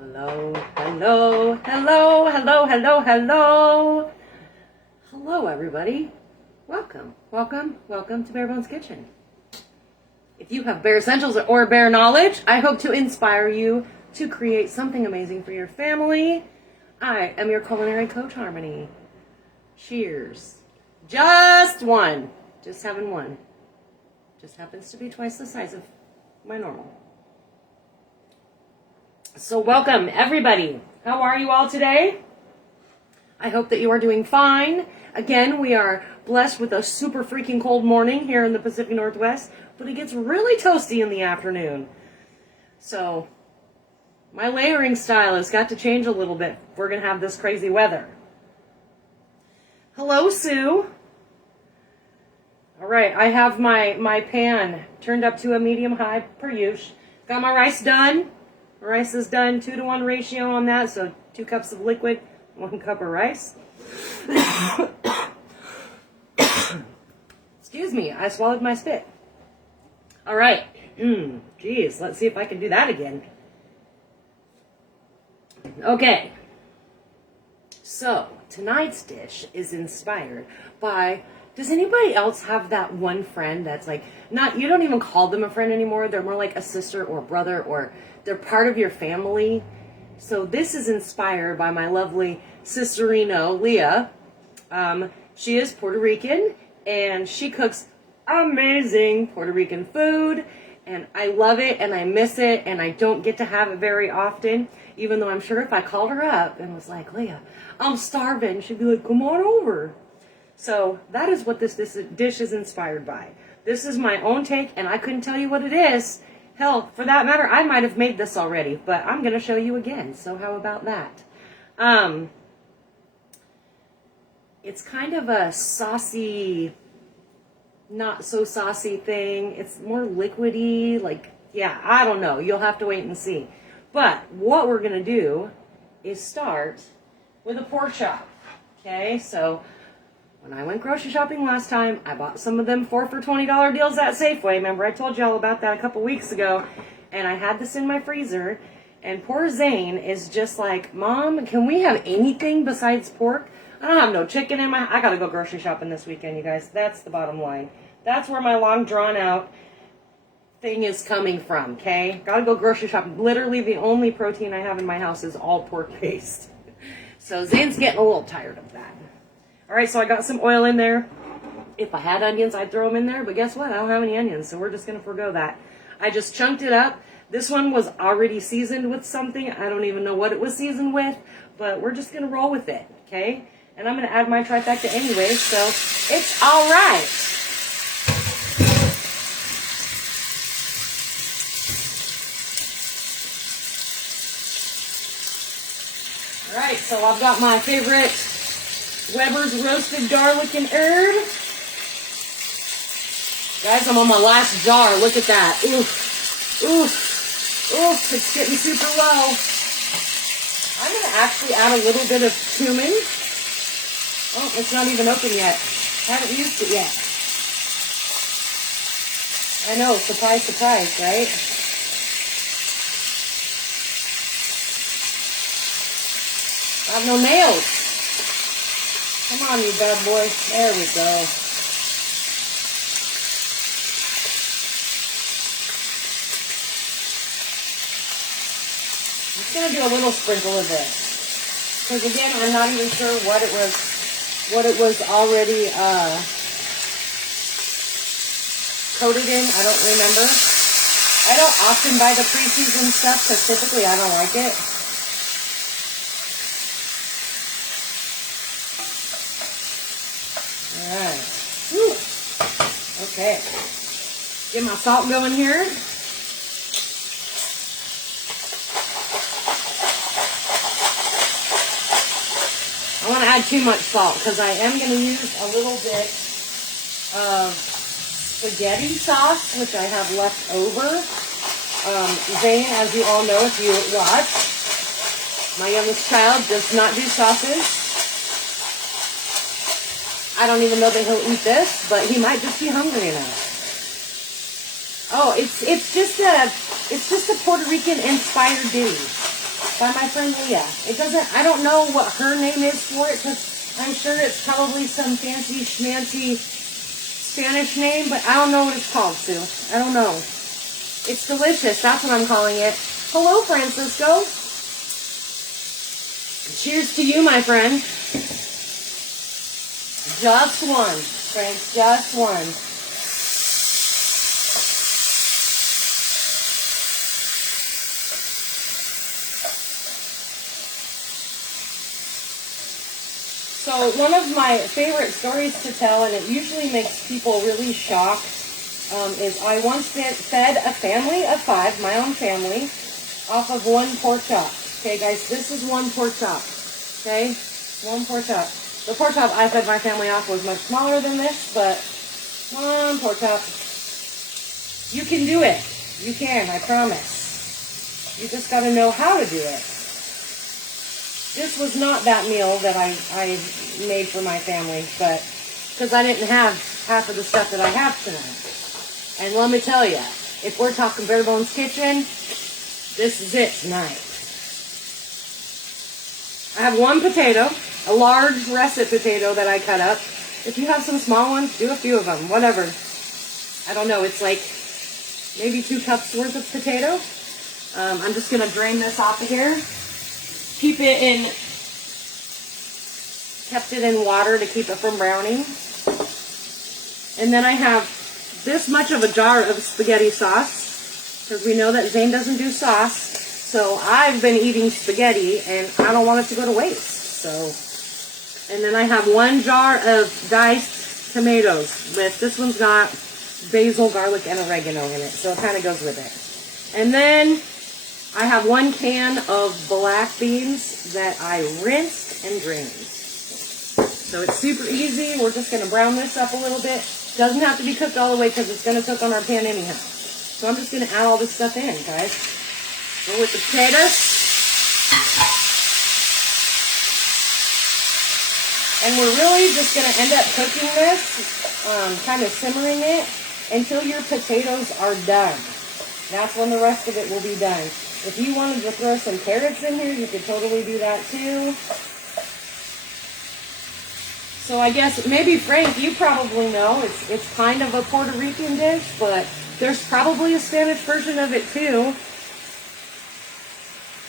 Hello, hello, hello, hello, hello, hello. Hello, everybody. Welcome, welcome, welcome to Bare Bones Kitchen. If you have bare essentials or bare knowledge, I hope to inspire you to create something amazing for your family. I am your culinary coach, Harmony. Cheers. Just one. Just having one. Just happens to be twice the size of my normal. So welcome, everybody. How are you all today? I hope that you are doing fine. Again, we are blessed with a super freaking cold morning here in the Pacific Northwest, but it gets really toasty in the afternoon. So my layering style has got to change a little bit if we're going to have this crazy weather. Hello, Sue. All right, I have my pan turned up to a medium-high per use. Got my rice done. Rice is done 2-to-1 ratio on that, so 2 cups of liquid, 1 cup of rice. Excuse me, I swallowed my spit. All right, geez, let's see if I can do that again. Okay, so tonight's dish is inspired by, does anybody else have that one friend that's like, you don't even call them a friend anymore, they're more like a sister or brother, or they're part of your family? So this is inspired by my lovely sisterino, Leah. She is Puerto Rican, and she cooks amazing Puerto Rican food, and I love it, and I miss it, and I don't get to have it very often, even though I'm sure if I called her up and was like, Leah, I'm starving, she'd be like, come on over. So that is what this dish is inspired by. This is my own take, and I couldn't tell you what it is. Hell, for that matter, I might have made this already, but I'm going to show you again. So how about that? It's kind of a saucy, not so saucy thing. It's more liquidy, like, yeah, I don't know. You'll have to wait and see. But what we're going to do is start with a pork chop. Okay, so when I went grocery shopping last time, I bought some of them 4 for $20 deals at Safeway. Remember, I told y'all about that a couple weeks ago. And I had this in my freezer. And poor Zane is just like, Mom, can we have anything besides pork? I don't have no chicken in I got to go grocery shopping this weekend, you guys. That's the bottom line. That's where my long drawn out thing is coming from, okay? Got to go grocery shopping. Literally the only protein I have in my house is all pork based. So Zane's getting a little tired of that. All right, so I got some oil in there. If I had onions, I'd throw them in there. But guess what? I don't have any onions, so we're just going to forgo that. I just chunked it up. This one was already seasoned with something. I don't even know what it was seasoned with, but we're just going to roll with it, okay? And I'm going to add my trifecta anyway, so it's all right. All right, so I've got my favorite Weber's roasted garlic and herb. Guys, I'm on my last jar. Look at that. Oof. Oof. Oof. It's getting super low. I'm going to actually add a little bit of cumin. Oh, it's not even open yet. Haven't used it yet. I know. Surprise, surprise, right? I have no nails. Come on, you bad boy. There we go. I'm just going to do a little sprinkle of this. Because again, I'm not even sure what it was already coated in. I don't remember. I don't often buy the pre-seasoned stuff because typically I don't like it. Alright. Okay. Get my salt going here. I want to add too much salt because I am going to use a little bit of spaghetti sauce, which I have left over. Zane, as you all know if you watch, my youngest child does not do sauces. I don't even know that he'll eat this, but he might just be hungry enough. Oh, it's just a Puerto Rican inspired ditty. by my friend Leah. It doesn't, I don't know what her name is for it, because I'm sure it's probably some fancy schmancy Spanish name, but I don't know what it's called, Sue. I don't know. It's delicious. That's what I'm calling it. Hello, Francisco. Cheers to you, my friend. Just one, Frank. Just one. So one of my favorite stories to tell, and it usually makes people really shocked, is I once fed a family of 5, my own family, off of 1 pork chop. Okay, guys, this is 1 pork chop. Okay, 1 pork chop. The pork chop I fed my family off was much smaller than this, but 1 pork chop. You can do it. You can, I promise. You just got to know how to do it. This was not that meal that I made for my family, but because I didn't have half of the stuff that I have tonight. And let me tell you, if we're talking Bare Bones Kitchen, this is it tonight. I have 1 potato, a large russet potato that I cut up. If you have some small ones, do a few of them, whatever. I don't know, it's like maybe 2 cups worth of potato. I'm just going to drain this off of here. Kept it in water to keep it from browning. And then I have this much of a jar of spaghetti sauce, because we know that Zane doesn't do sauce. So I've been eating spaghetti and I don't want it to go to waste. So, and then I have 1 jar of diced tomatoes this one's got basil, garlic, and oregano in it. So it kind of goes with it. And then I have 1 can of black beans that I rinsed and drained. So it's super easy. We're just going to brown this up a little bit. Doesn't have to be cooked all the way because it's going to cook on our pan anyhow. So I'm just going to add all this stuff in, guys. Go with the potatoes. And we're really just going to end up cooking this, kind of simmering it, until your potatoes are done. That's when the rest of it will be done. If you wanted to throw some carrots in here, you could totally do that too. So I guess, maybe Frank, you probably know, it's kind of a Puerto Rican dish, but there's probably a Spanish version of it too.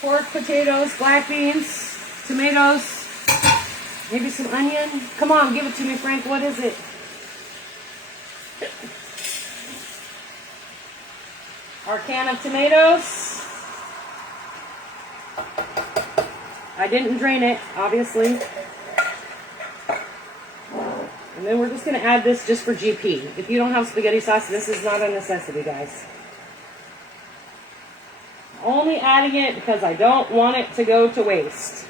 Pork, potatoes, black beans, tomatoes, maybe some onion. Come on, give it to me, Frank. What is it? Our can of tomatoes. I didn't drain it, obviously. And then we're just going to add this just for GP. If you don't have spaghetti sauce, this is not a necessity, guys. Only adding it because I don't want it to go to waste.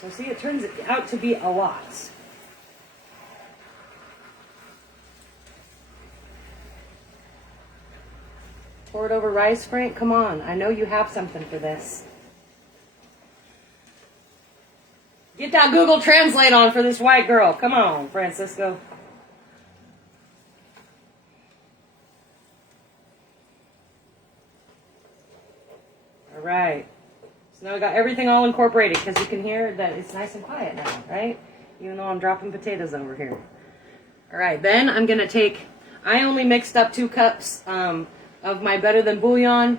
So see, it turns out to be a lot. Pour it over rice, Frank. Come on. I know you have something for this. Get that Google Translate on for this white girl. Come on, Francisco. All right. So now we got everything all incorporated, because you can hear that it's nice and quiet now, right? Even though I'm dropping potatoes over here. All right. Then I'm going to take, I only mixed up 2 cups of my Better Than Bouillon.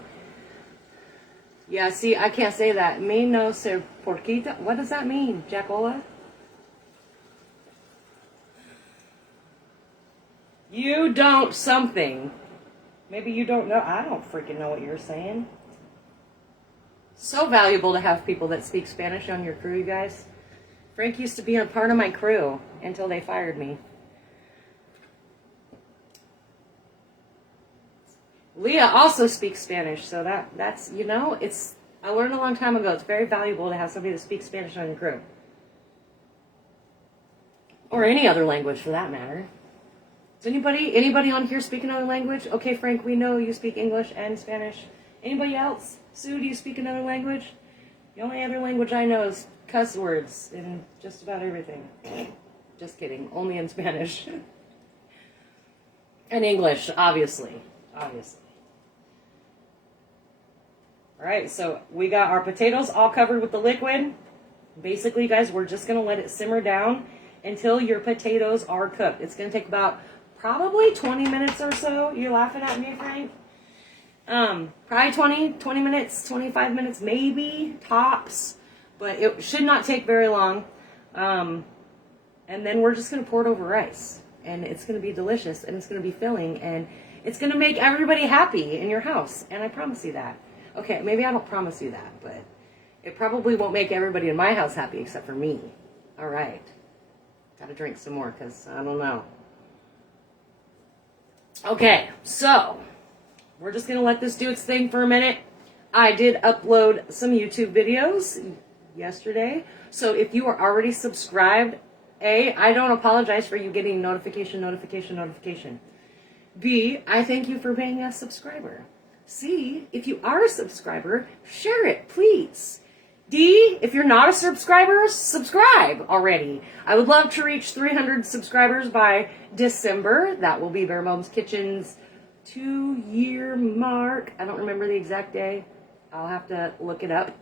Yeah, see, I can't say that. Me no ser porquita. What does that mean, Jackola? You don't something. Maybe you don't know. I don't freaking know what you're saying. So valuable to have people that speak Spanish on your crew, you guys. Frank used to be a part of my crew until they fired me. Leah also speaks Spanish, so that's, you know, I learned a long time ago, it's very valuable to have somebody that speaks Spanish on your crew. Or any other language for that matter. Does anybody on here speak another language? Okay, Frank, we know you speak English and Spanish. Anybody else? Sue, do you speak another language? The only other language I know is cuss words in just about everything. Just kidding, only in Spanish. And English, obviously. Obviously. All right, so we got our potatoes all covered with the liquid. Basically, guys, we're just going to let it simmer down until your potatoes are cooked. It's going to take about probably 20 minutes or so. You're laughing at me, Frank? Probably 20 minutes, 25 minutes, maybe, tops. But it should not take very long. And then we're just going to pour it over rice. And it's going to be delicious, and it's going to be filling, and it's going to make everybody happy in your house. And I promise you that. Okay, maybe I don't promise you that, but it probably won't make everybody in my house happy except for me. All right. Gotta drink some more because I don't know. Okay, so we're just going to let this do its thing for a minute. I did upload some YouTube videos yesterday. So if you are already subscribed, A, I don't apologize for you getting notification. B, I thank you for being a subscriber. C, if you are a subscriber, share it, please. D, if you're not a subscriber, subscribe already. I would love to reach 300 subscribers by December. That will be Bare Bones Kitchen's 2-year mark. I don't remember the exact day. I'll have to look it up.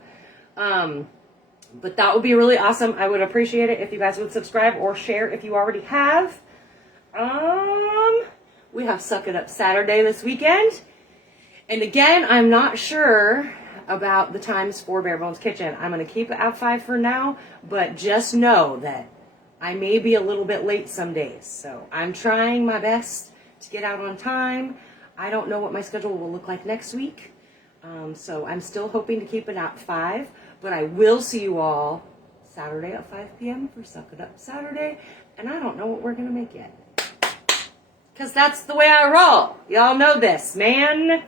But that would be really awesome. I would appreciate it if you guys would subscribe or share if you already have. We have Suck It Up Saturday this weekend. And again, I'm not sure about the times for Bare Bones Kitchen. I'm going to keep it at 5 for now, but just know that I may be a little bit late some days. So I'm trying my best to get out on time. I don't know what my schedule will look like next week. So I'm still hoping to keep it at 5, but I will see you all Saturday at 5 p.m. for Suck It Up Saturday. And I don't know what we're going to make yet. Because that's the way I roll. Y'all know this, man.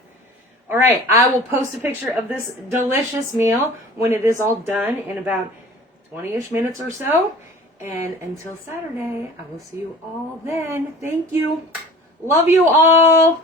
All right, I will post a picture of this delicious meal when it is all done in about 20-ish minutes or so. And until Saturday, I will see you all then. Thank you. Love you all.